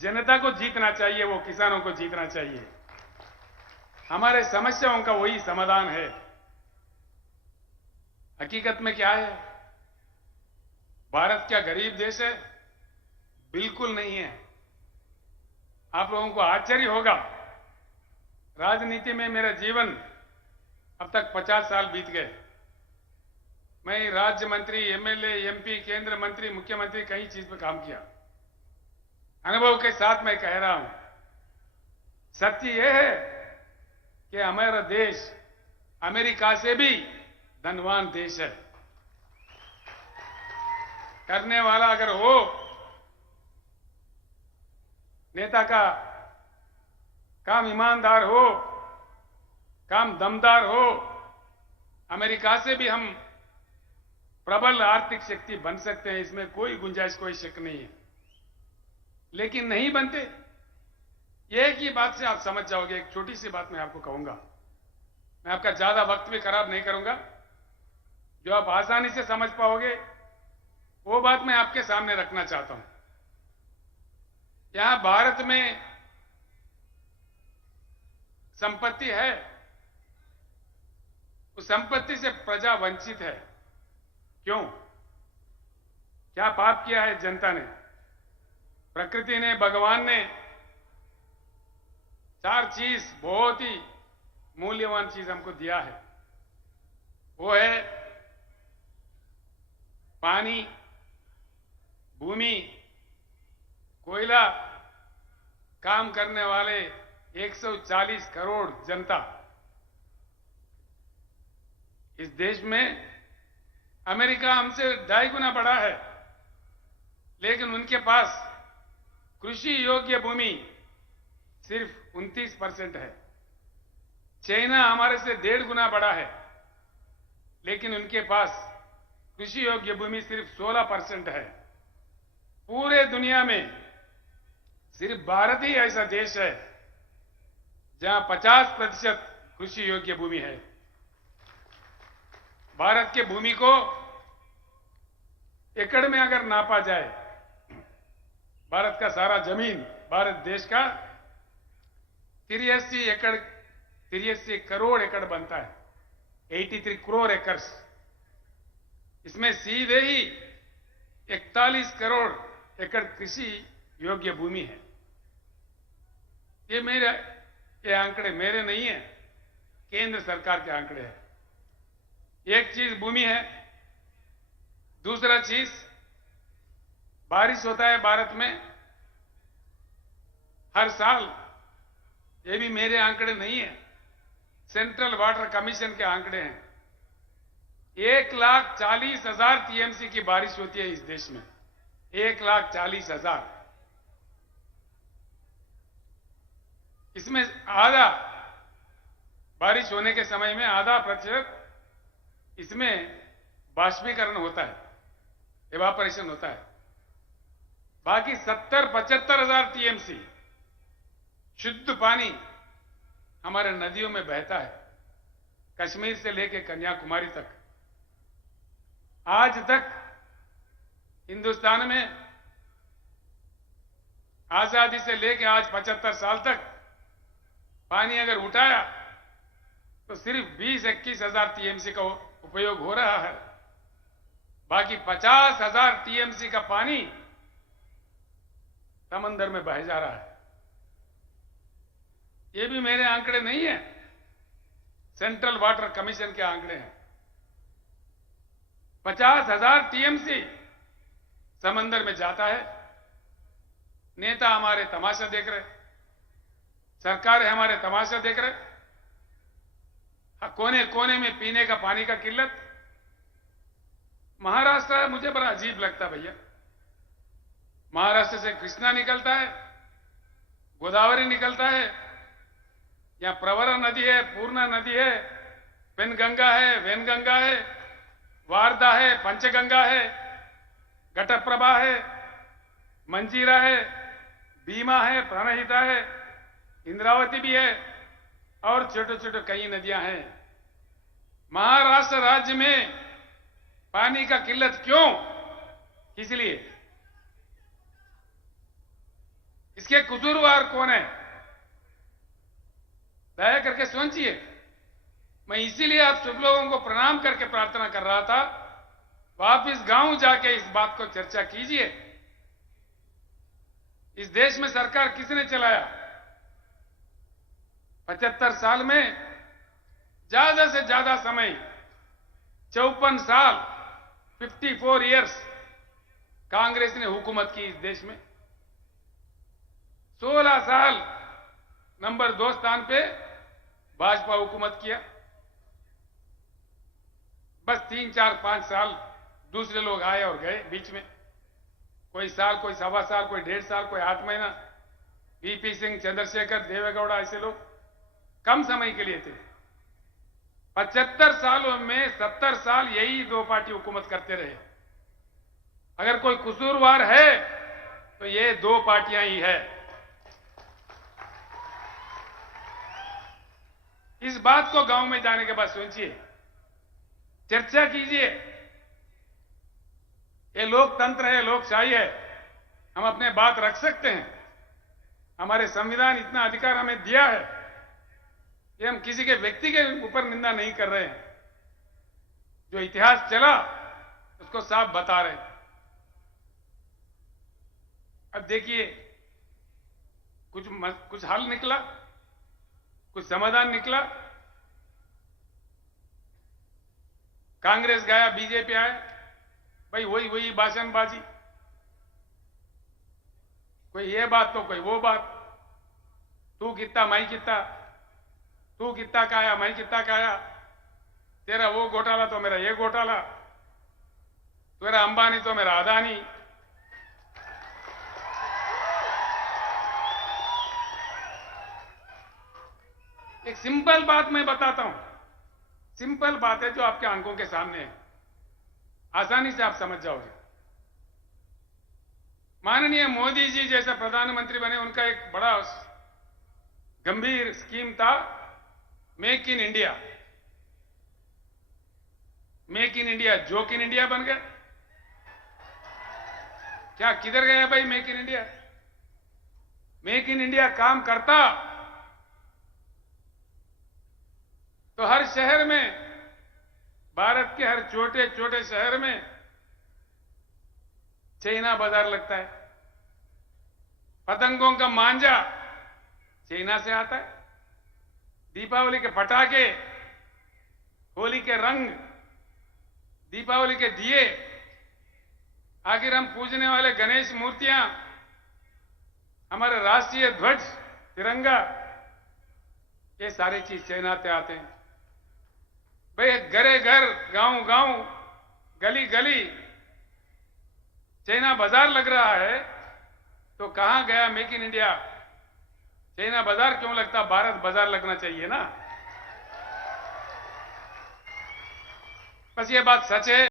जनता को जीतना चाहिए, वो किसानों को जीतना चाहिए। हमारे समस्याओं का वही समाधान है। हकीकत में क्या है? भारत क्या गरीब देश है? बिल्कुल नहीं है। आप लोगों को आश्चर्य होगा, राजनीति में मेरा जीवन अब तक 50 साल बीत गए। मैं राज्य मंत्री, एमएलए, एमपी, केंद्र मंत्री, मुख्यमंत्री कई चीज पे काम किया। अनुभव के साथ मैं कह रहा हूं, सत्य यह है कि हमारा देश अमेरिका से भी धनवान देश है। करने वाला अगर हो, नेता का काम ईमानदार हो, काम दमदार हो, अमेरिका से भी हम प्रबल आर्थिक शक्ति बन सकते हैं। इसमें कोई गुंजाइश, कोई शक नहीं है। लेकिन नहीं बनते। एक ही बात से आप समझ जाओगे। एक छोटी सी बात मैं आपको कहूंगा, मैं आपका ज्यादा वक्त भी खराब नहीं करूंगा, जो आप आसानी से समझ पाओगे वो बात मैं आपके सामने रखना चाहता हूं। यहां भारत में संपत्ति है, उस संपत्ति से प्रजा वंचित है। क्यों? क्या पाप किया है जनता ने? प्रकृति ने, भगवान ने 4 चीज, बहुत ही मूल्यवान चीज हमको दिया है। वो है पानी, भूमि, कोयला, काम करने वाले 140 करोड़ जनता। इस देश में अमेरिका हमसे 2.5 गुना बड़ा है, लेकिन उनके पास कृषि योग्य भूमि सिर्फ 29% है। चाइना हमारे से 1.5 गुना बड़ा है, लेकिन उनके पास कृषि योग्य भूमि सिर्फ 16% है। पूरे दुनिया में सिर्फ भारत ही ऐसा देश है जहां 50% कृषि योग्य भूमि है। भारत के भूमि को एकड़ में अगर नापा जाए, भारत का सारा जमीन, भारत देश का 83 करोड़ एकड़ बनता है, 83 करोड़ एकर्स। इसमें सीधे ही 41 करोड़ एकड़ कृषि योग्य भूमि है। ये आंकड़े मेरे नहीं है, केंद्र सरकार के आंकड़े हैं। एक चीज भूमि है, दूसरा चीज बारिश होता है भारत में हर साल। ये भी मेरे आंकड़े नहीं है, सेंट्रल वाटर कमीशन के आंकड़े हैं। 1,40,000 टीएमसी की बारिश होती है इस देश में, 1,40,000। इसमें आधा बारिश होने के समय में आधा प्रतिशत इसमें बाष्पीकरण होता है, इवापोरेशन होता है। बाकी 70-75,000 टीएमसी शुद्ध पानी हमारे नदियों में बहता है, कश्मीर से लेकर कन्याकुमारी तक। आज तक हिंदुस्तान में आजादी से लेकर आज 75 साल तक पानी अगर उठाया तो सिर्फ 20-21,000 टीएमसी का उपयोग हो रहा है। बाकी 50,000 टीएमसी का पानी समंदर में बह जा रहा है। ये भी मेरे आंकड़े नहीं है, सेंट्रल वाटर कमीशन के आंकड़े हैं। 50,000 टीएमसी समंदर में जाता है। नेता हमारे तमाशा देख रहे, सरकार हमारे तमाशा देख रहे। कोने कोने में पीने का पानी का किल्लत। महाराष्ट्र मुझे बड़ा अजीब लगता भैया। महाराष्ट्र से कृष्णा निकलता है, गोदावरी निकलता है, यहां प्रवरा नदी है, पूर्णा नदी है, पेनगंगा है, वेनगंगा है, वारदा है, पंचगंगा है, घटप्रभा है, मंजीरा है, भीमा है, प्राणहिता है, इंद्रावती भी है और छोटे छोटे कई नदियां हैं। महाराष्ट्र राज्य में पानी का किल्लत क्यों? इसलिए इसके कसूरवार कौन है? दया करके सोचिए। मैं इसीलिए आप सब लोगों को प्रणाम करके प्रार्थना कर रहा था, वापिस गांव जाके इस बात को चर्चा कीजिए। इस देश में सरकार किसने चलाया? 75 साल में ज्यादा से ज्यादा समय 54 साल 54 इयर्स कांग्रेस ने हुकूमत की इस देश में। 16 साल नंबर 2 स्थान पे भाजपा हुकूमत किया। बस 3, 4, 5 साल दूसरे लोग आए और गए बीच में। कोई साल, कोई सवा साल, कोई 1.5 साल, कोई 8 महीना। वीपी सिंह, चंद्रशेखर, देवेगौड़ा ऐसे लोग कम समय के लिए थे। 75 सालों में 70 साल यही 2 पार्टी हुकूमत करते रहे। अगर कोई कसूरवार है तो ये 2 पार्टियां ही है। इस बात को गांव में जाने के बाद सोचिए, चर्चा कीजिए। ये लोकतंत्र है, लोकशाही है, हम अपने बात रख सकते हैं। हमारे संविधान इतना अधिकार हमें दिया है कि हम किसी के व्यक्ति के ऊपर निंदा नहीं कर रहे हैं। जो इतिहास चला उसको साफ बता रहे हैं। अब देखिए, कुछ हल निकला, कुछ समाधान निकला। कांग्रेस गया, बीजेपी आया, भाई वही भाषणबाजी। कोई ये बात तो कोई वो बात। तू कितना मैं कितना, तू कितना का आया मैं कितना का आया, तेरा वो घोटाला तो मेरा ये घोटाला, तेरा अंबानी तो मेरा अदानी। एक सिंपल बात मैं बताता हूं, सिंपल बात है जो आपके आंखों के सामने है, आसानी से आप समझ जाओगे। माननीय मोदी जी जैसा प्रधानमंत्री बने, उनका एक बड़ा गंभीर स्कीम था, make in India. Make in India joke in India बन गया। क्या किधर गया भाई make in India? Make in India काम करता तो हर शहर में, भारत के हर छोटे छोटे शहर में चाइना बाजार लगता है। पतंगों का मांझा चाइना से आता है। दीपावली के पटाखे, होली के रंग, दीपावली के दिए, आखिर हम पूजने वाले गणेश मूर्तियां, हमारे राष्ट्रीय ध्वज तिरंगा, ये सारी चीज चाइना से आते हैं। भाई घरे घर, गांव गांव, गली गली चाइना बाजार लग रहा है, तो कहां गया मेक इन इंडिया? चाइना बाजार क्यों लगता, भारत बाजार लगना चाहिए ना। बस ये बात सच है।